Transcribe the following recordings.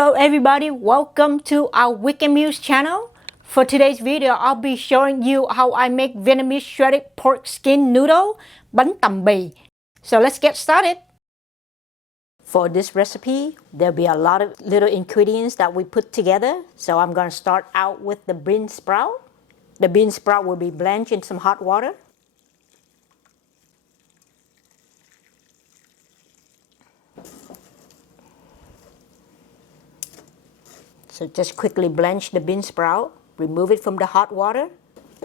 Hello everybody, welcome to our Vietnamese channel. For today's video, I'll be showing you how I make Vietnamese shredded pork skin noodle, Bánh Tằm. So let's get started. For this recipe, there'll be a lot of little ingredients that we put together. So I'm going to start out with the bean sprout. The bean sprout will be blanched in some hot water. So just quickly blanch the bean sprout, remove it from the hot water,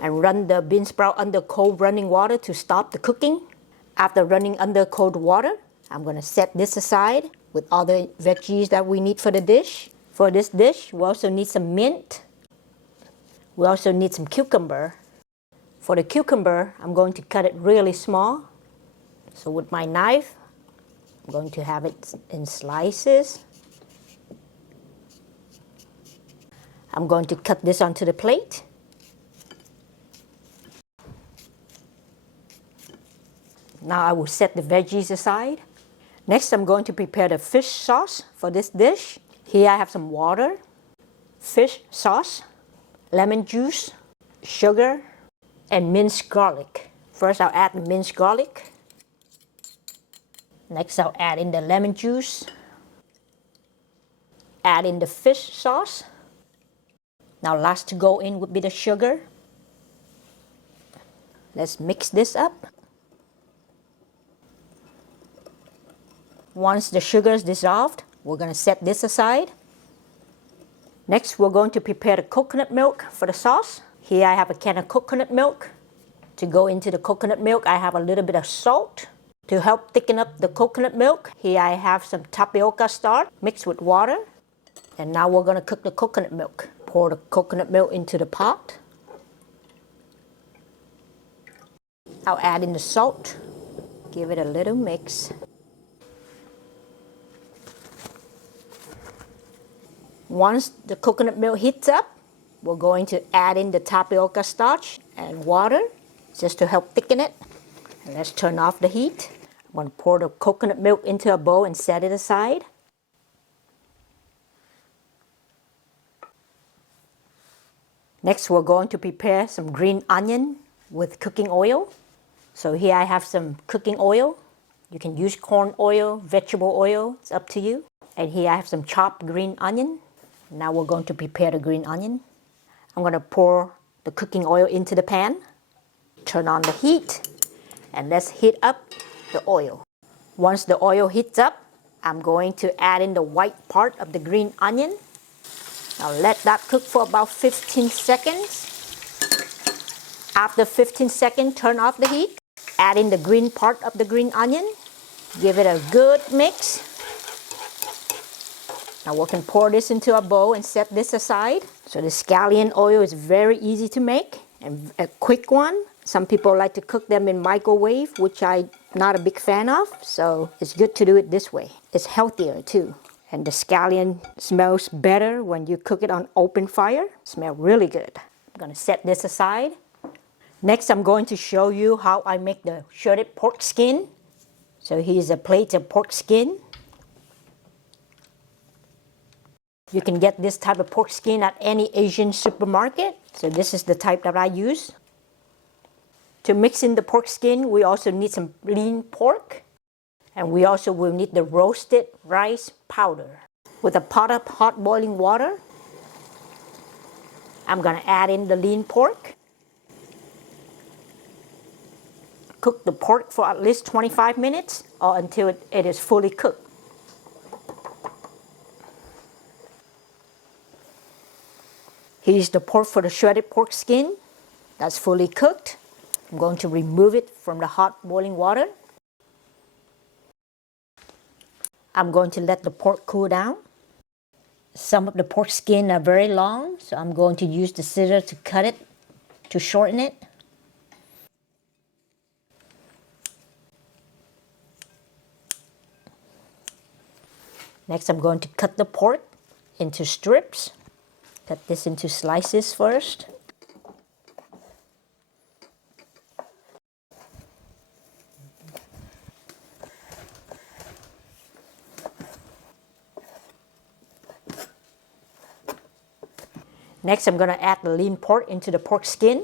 and run the bean sprout under cold running water to stop the cooking. After running under cold water, I'm going to set this aside with all the veggies that we need for the dish. For this dish, we also need some mint. We also need some cucumber. For the cucumber, I'm going to cut it really small. So with my knife, I'm going to have it in slices. I'm going to cut this onto the plate. Now I will set the veggies aside. Next, I'm going to prepare the fish sauce for this dish. Here I have some water, fish sauce, lemon juice, sugar, and minced garlic. First, I'll add the minced garlic. Next, I'll add in the lemon juice. Add in the fish sauce. Now last to go in would be the sugar. Let's mix this up. Once the sugar is dissolved, we're going to set this aside. Next, we're going to prepare the coconut milk for the sauce. Here I have a can of coconut milk. To go into the coconut milk, I have a little bit of salt. To help thicken up the coconut milk, here I have some tapioca starch mixed with water. And now we're going to cook the coconut milk. Pour the coconut milk into the pot. I'll add in the salt. Give it a little mix. Once the coconut milk heats up, we're going to add in the tapioca starch and water just to help thicken it. And let's turn off the heat. I'm going to pour the coconut milk into a bowl and set it aside. Next, we're going to prepare some green onion with cooking oil. So here I have some cooking oil. You can use corn oil, vegetable oil, it's up to you. And here I have some chopped green onion. Now we're going to prepare the green onion. I'm going to pour the cooking oil into the pan. Turn on the heat and let's heat up the oil. Once the oil heats up, I'm going to add in the white part of the green onion. Now let that cook for about 15 seconds. After 15 seconds, turn off the heat. Add in the green part of the green onion. Give it a good mix. Now we can pour this into a bowl and set this aside. So the scallion oil is very easy to make and a quick one. Some people like to cook them in microwave, which I'm not a big fan of. So it's good to do it this way. It's healthier too. And the scallion smells better when you cook it on open fire. Smells really good. I'm going to set this aside. Next, I'm going to show you how I make the shredded pork skin. So here's a plate of pork skin. You can get this type of pork skin at any Asian supermarket. So this is the type that I use. To mix in the pork skin, we also need some lean pork. And we also will need the roasted rice powder. With a pot of hot boiling water, I'm going to add in the lean pork. Cook the pork for at least 25 minutes or until it is fully cooked. Here's the pork for the shredded pork skin. That's fully cooked. I'm going to remove it from the hot boiling water. I'm going to let the pork cool down. Some of the pork skin are very long, so I'm going to use the scissors to cut it, to shorten it. Next, I'm going to cut the pork into strips. Cut this into slices first. Next, I'm going to add the lean pork into the pork skin.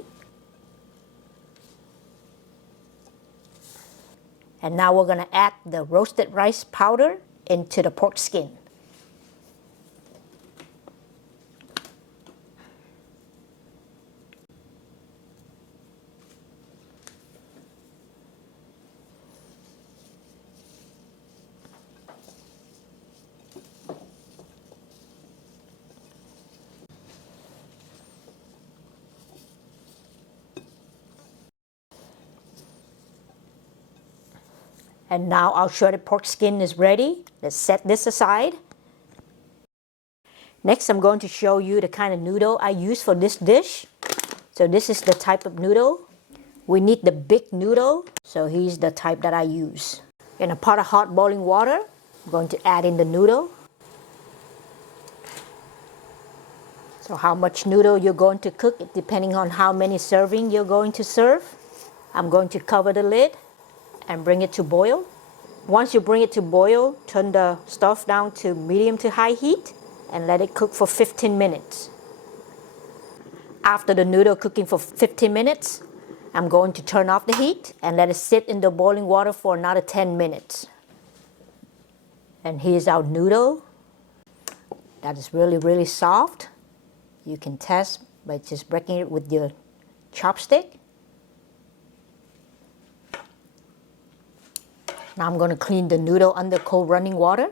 And now we're going to add the roasted rice powder into the pork skin. And now our shredded pork skin is ready. Let's set this aside. Next, I'm going to show you the kind of noodle I use for this dish. So this is the type of noodle. We need the big noodle, so here's the type that I use. In a pot of hot boiling water, I'm going to add in the noodle. So how much noodle you're going to cook, depending on how many serving you're going to serve. I'm going to cover the lid and bring it to boil. Once you bring it to boil, turn the stove down to medium to high heat and let it cook for 15 minutes. After the noodle cooking for 15 minutes, I'm going to turn off the heat and let it sit in the boiling water for another 10 minutes. And here's our noodle. That is really, really soft. You can test by just breaking it with your chopstick. Now I'm going to clean the noodle under cold running water.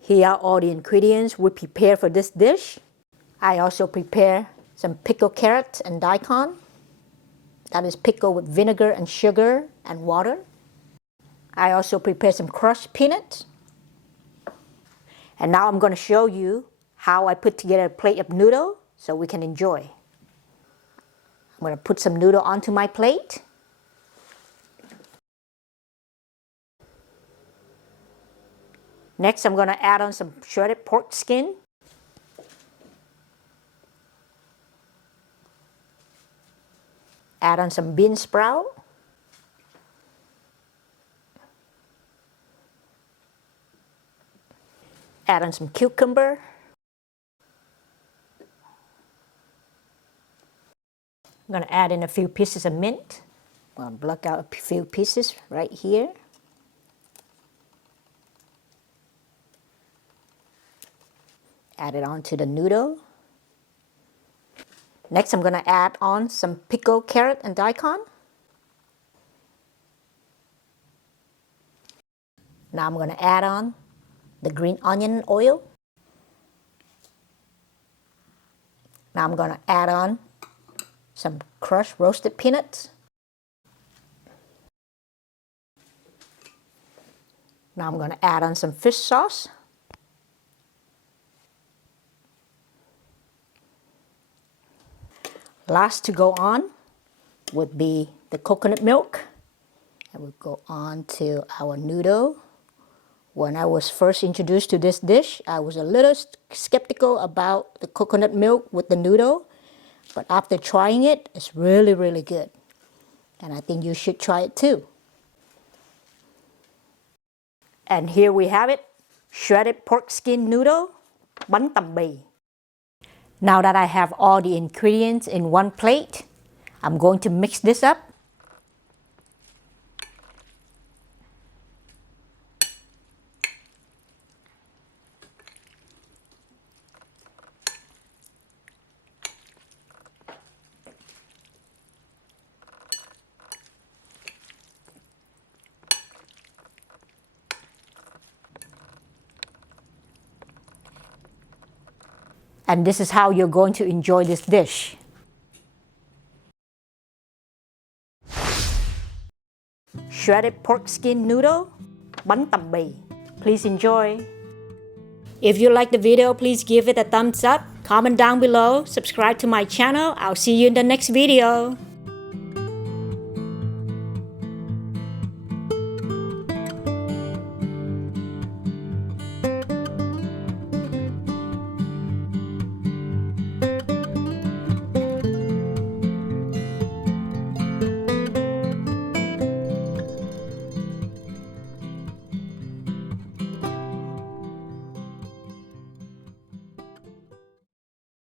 Here are all the ingredients we prepare for this dish. I also prepare some pickled carrots and daikon. That is pickled with vinegar and sugar and water. I also prepare some crushed peanuts. And now I'm going to show you how I put together a plate of noodle so we can enjoy. I'm going to put some noodle onto my plate. Next, I'm going to add on some shredded pork skin. Add on some bean sprout. Add on some cucumber. I'm going to add in a few pieces of mint. I'm going to pluck out a few pieces right here. Add it onto the noodle. Next, I'm going to add on some pickled carrot and daikon. Now I'm going to add on the green onion oil. Now I'm going to add on some crushed roasted peanuts. Now I'm going to add on some fish sauce. Last to go on would be the coconut milk. And we'll go on to our noodle. When I was first introduced to this dish, I was a little skeptical about the coconut milk with the noodle. But after trying it, it's really, really good. And I think you should try it too. And here we have it, shredded pork skin noodle, Bánh Tằm. Now that I have all the ingredients in one plate, I'm going to mix this up. And this is how you're going to enjoy this dish. Shredded pork skin noodle, Bánh Tằm. Please enjoy. If you like the video, please give it a thumbs up, comment down below, subscribe to my channel. I'll see you in the next video.